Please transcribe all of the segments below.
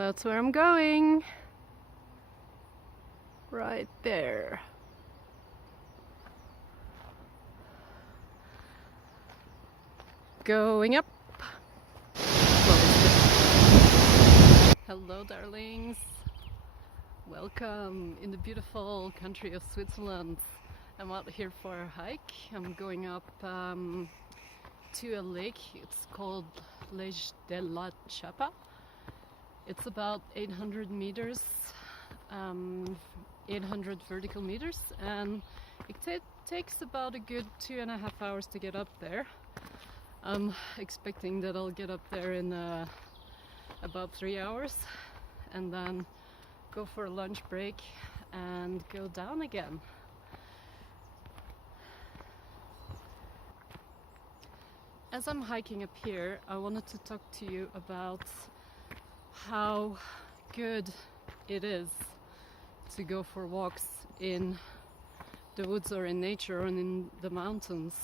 That's where I'm going. Right there. Going up. Hello, darlings. Welcome in the beautiful country of Switzerland. I'm out here for a hike. I'm going up to a lake. It's called Lake de la Tscheppa. It's about 800 meters, 800 vertical meters, and it takes about a good 2.5 hours to get up there. I'm expecting that I'll get up there in about 3 hours and then go for a lunch break and go down again. As I'm hiking up here, I wanted to talk to you about how good it is to go for walks in the woods or in nature or in the mountains.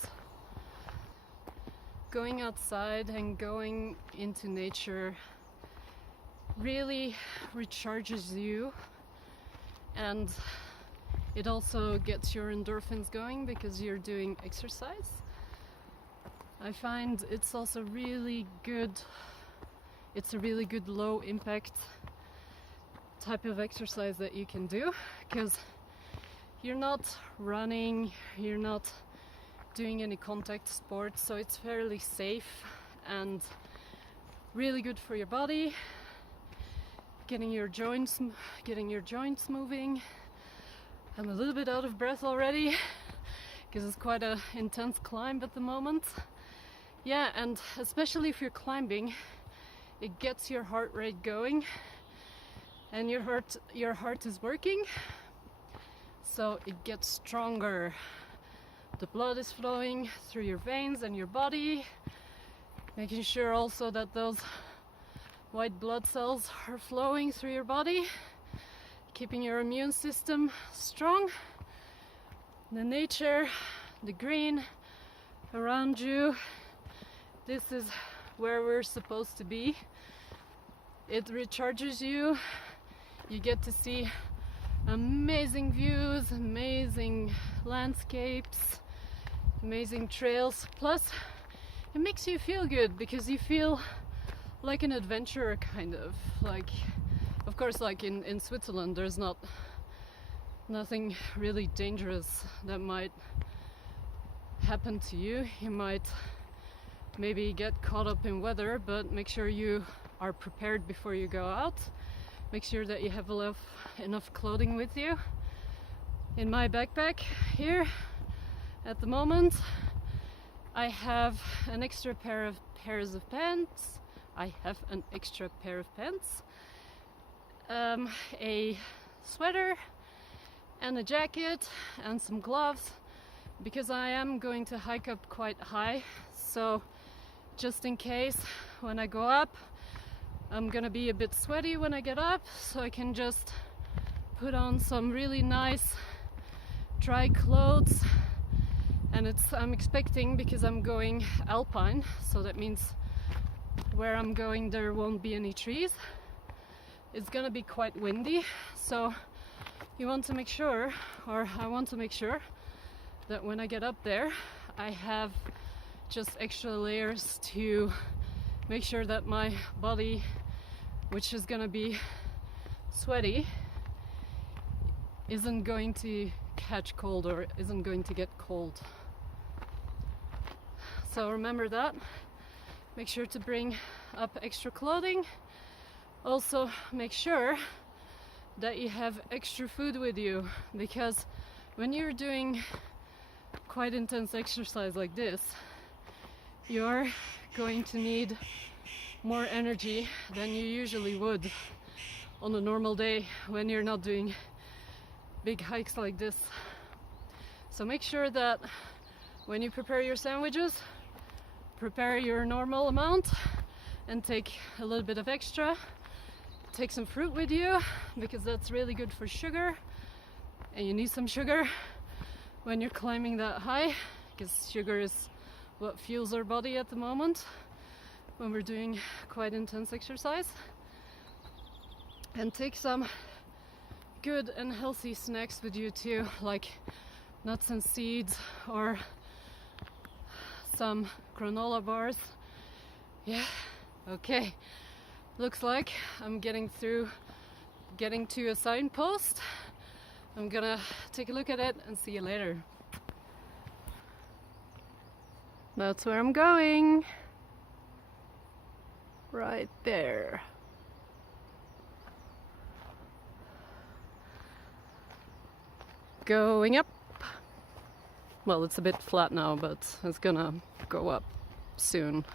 Going outside and going into nature really recharges you, and it also gets your endorphins going because you're doing exercise. I find it's also really good. It's a really good low impact type of exercise that you can do because you're not running, you're not doing any contact sports, so it's fairly safe and really good for your body, getting your joints moving. I'm a little bit out of breath already because it's quite an intense climb at the moment. Yeah, and especially if you're climbing, it gets your heart rate going and your heart is working, so it gets stronger. The blood is flowing through your veins and your body, making sure also that those white blood cells are flowing through your body, keeping your immune system strong. The nature, the green around you, this is where we're supposed to be. It recharges you. You get to see amazing views, amazing landscapes, amazing trails. Plus, it makes you feel good because you feel like an adventurer, kind of. Like, of course, like in Switzerland, there's nothing really dangerous that might happen to you. You might maybe get caught up in weather, but make sure you are prepared before you go out. Make sure that you have enough clothing with you. In my backpack here at the moment, I have an extra pairs of pants. I have an extra pair of pants, a sweater and a jacket and some gloves because I am going to hike up quite high, so just in case when I go up I'm gonna be a bit sweaty when I get up, so I can just put on some really nice dry clothes. And I'm expecting, because I'm going alpine, so that means where I'm going there won't be any trees. It's gonna be quite windy, so I want to make sure that when I get up there I have just extra layers to make sure that my body, which is gonna be sweaty, isn't going to catch cold or isn't going to get cold. So remember that. Make sure to bring up extra clothing. Also make sure that you have extra food with you, because when you're doing quite intense exercise like this, you're going to need more energy than you usually would on a normal day when you're not doing big hikes like this. So make sure that when you prepare your sandwiches, prepare your normal amount and take a little bit of extra. Take some fruit with you because that's really good for sugar, and you need some sugar when you're climbing that high, because sugar is what fuels our body at the moment when we're doing quite intense exercise. And take some good and healthy snacks with you too, like nuts and seeds or some granola bars. Yeah, okay. Looks like I'm getting to a signpost. I'm gonna take a look at it and see you later. That's where I'm going. Right there. Going up. Well, it's a bit flat now, but it's gonna go up soon.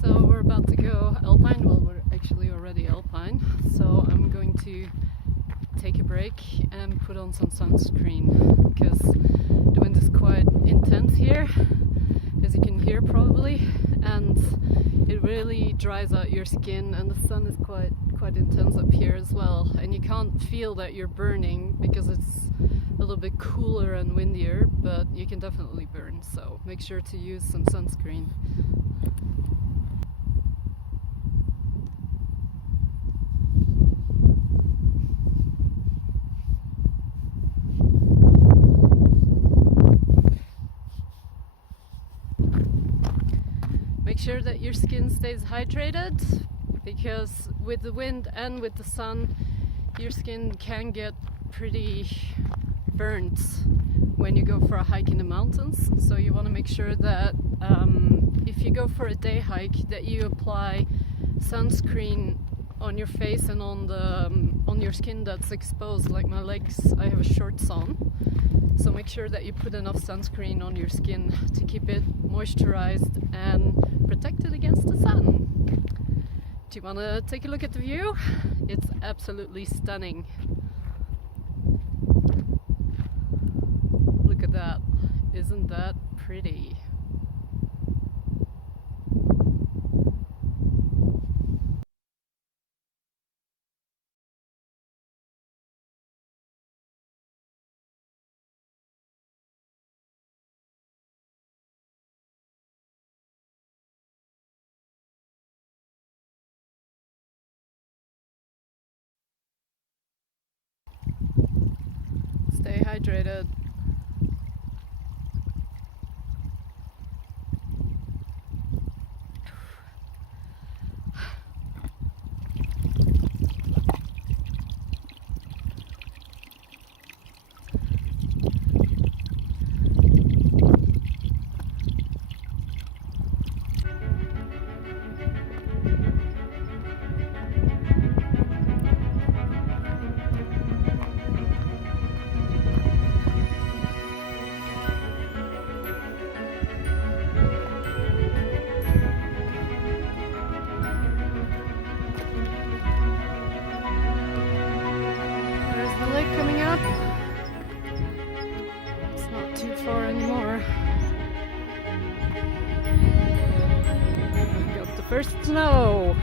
So we're about to go alpine. Well, we're actually already alpine. So I'm going to take a break and put on some sunscreen because the wind is quite intense here, as you can hear probably, and it really dries out your skin, and the sun is quite intense up here as well, and you can't feel that you're burning because it's a little bit cooler and windier, but you can definitely burn, so make sure to use some sunscreen. Make sure that your skin stays hydrated, because with the wind and with the sun your skin can get pretty burnt when you go for a hike in the mountains. So you want to make sure that if you go for a day hike that you apply sunscreen on your face and on your skin that's exposed. Like my legs, I have a shorts on, so make sure that you put enough sunscreen on your skin to keep it moisturized and protected against the sun. Do you want to take a look at the view? It's absolutely stunning. Look at that. Isn't that pretty? Stay hydrated. Coming up. It's not too far anymore. We've got the first snow.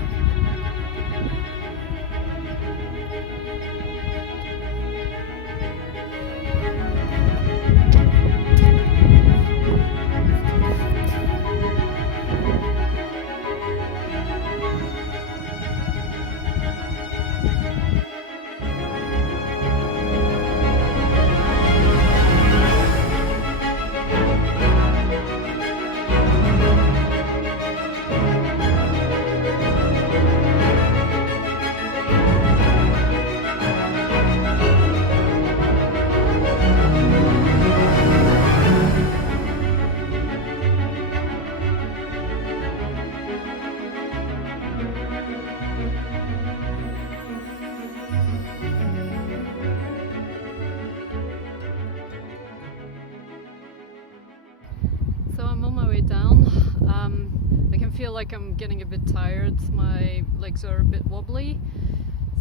feel like I'm getting a bit tired. My legs are a bit wobbly.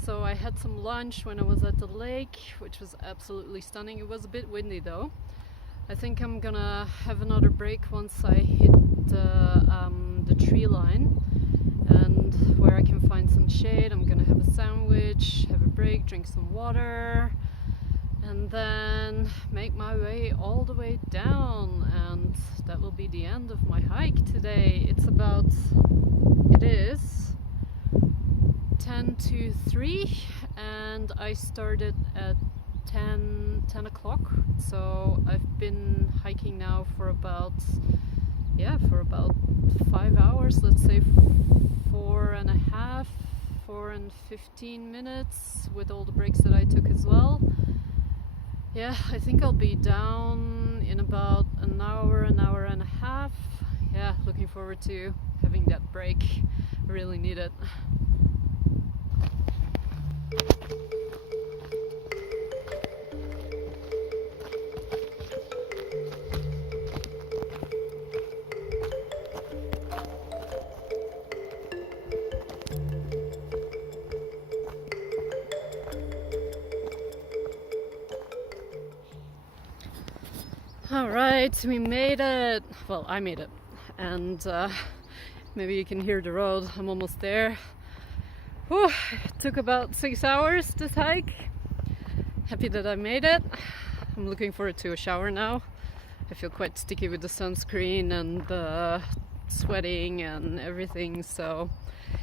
So I had some lunch when I was at the lake, which was absolutely stunning. It was a bit windy though. I think I'm gonna have another break once I hit the tree line, and where I can find some shade. I'm gonna have a sandwich, have a break, drink some water, and then make my way all the way down, and that will be the end of my hike today. It is 10 to 3 and I started at 10 o'clock, so I've been hiking now for about 5 hours, let's say 4.5, 4 and 15 minutes with all the breaks that I took as well. Yeah, I think I'll be down in about an hour and a half. Yeah, looking forward to having that break. I really need it. Alright, we made it. Well, I made it. And maybe you can hear the road. I'm almost there. Whew, it took about 6 hours this hike. Happy that I made it. I'm looking forward to a shower now. I feel quite sticky with the sunscreen and sweating and everything, so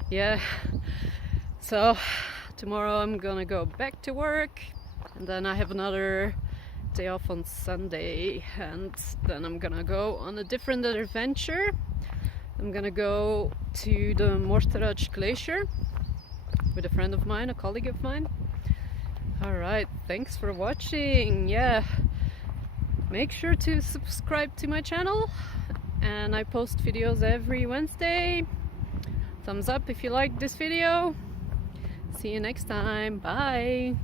yeah. So tomorrow I'm gonna go back to work, and then I have another day off on Sunday, and then I'm gonna go on a different adventure. I'm gonna go to the Nuyttens glacier with a friend of mine, a colleague of mine. Alright, thanks for watching. Yeah, make sure to subscribe to my channel, and I post videos every Wednesday. Thumbs up if you liked this video. See you next time. Bye.